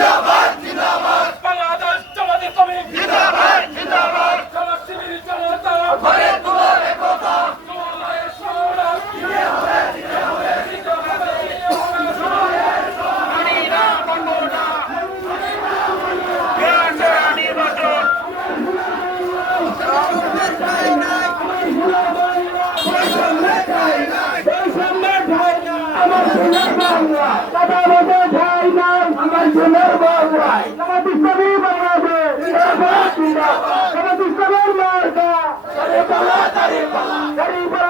জিন্দাবাদ জিন্দাবাদ বাংলাদেশ জামাত ইসলামী জিন্দাবাদ জিন্দাবাদ জামাত শিবির জনতা ঘরে তুলো একতা জমায়ের সংগ্রাম দিতে হবে দিতে হবে আনিরা বন্ধনা নির্বাচন আমার সোনার বাংলা কথা বলতে চাই না আমার সোনার বাংলা জামাত ইসলামী বাংলাদেশ জিন্দাবাদ জিন্দাবাদ জামাত ইসলামের মার্কা দাঁড়িয়ে পালা